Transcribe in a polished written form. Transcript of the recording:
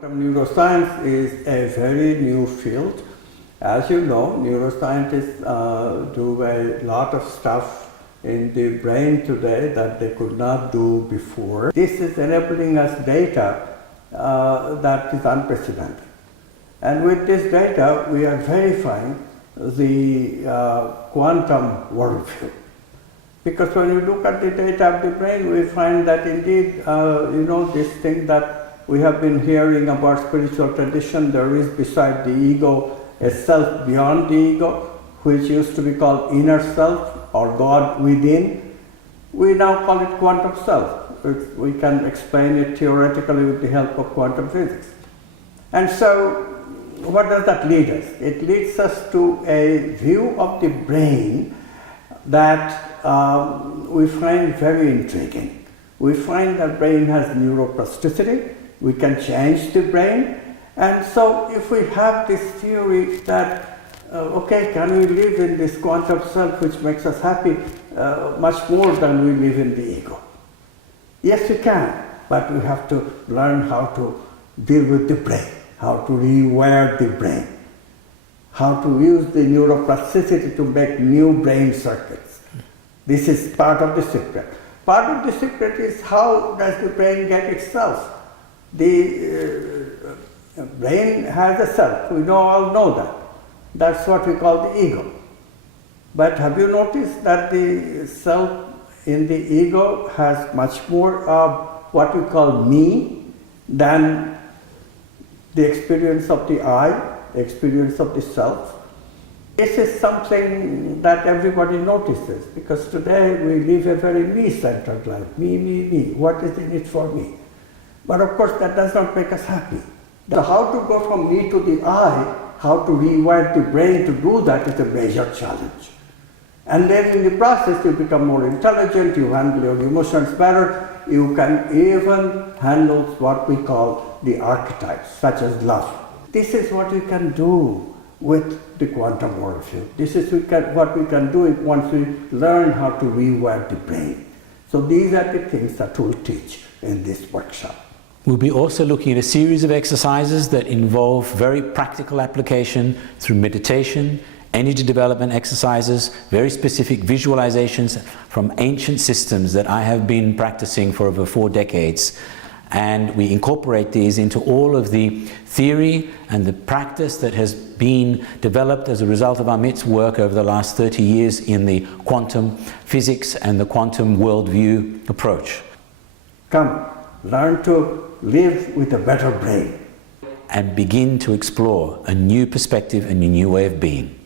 Quantum neuroscience is a very new field. As you know, neuroscientists do a lot of stuff in the brain today that they could not do before. This is enabling us data that is unprecedented. And with this data, we are verifying the quantum worldview. Because when you look at the data of the brain, we find that indeed, this thing that we have been hearing about spiritual tradition, there is beside the ego a self beyond the ego, which used to be called inner self or God within. We now call it quantum self. We can explain it theoretically with the help of quantum physics. And so, what does that lead us? It leads us to a view of the brain that we find very intriguing. We find that brain has neuroplasticity. We can change the brain. And so if we have this theory that, can we live in this quantum self which makes us happy much more than we live in the ego? Yes, we can, but we have to learn how to deal with the brain, how to rewire the brain, how to use the neuroplasticity to make new brain circuits. This is part of the secret. Part of the secret is how does the brain get itself. The brain has a self, we all know that. That's what we call the ego. But have you noticed that the self in the ego has much more of what we call me than the experience of the I, the experience of the self? This is something that everybody notices, because today we live a very me-centered life. Me. What is in it for me? But of course that does not make us happy. So how to go from me to the I, how to rewire the brain to do that is a major challenge. And then in the process you become more intelligent, you handle your emotions better, you can even handle what we call the archetypes, such as love. This is what we can do with the quantum worldview. This is what we can do once we learn how to rewire the brain. So these are the things that we'll teach in this workshop. We'll be also looking at a series of exercises that involve very practical application through meditation, energy development exercises, very specific visualizations from ancient systems that I have been practicing for over 4 decades. And we incorporate these into all of the theory and the practice that has been developed as a result of Amit's work over the last 30 years in the quantum physics and the quantum worldview approach. Come, learn to live with a better brain. And begin to explore a new perspective and a new way of being.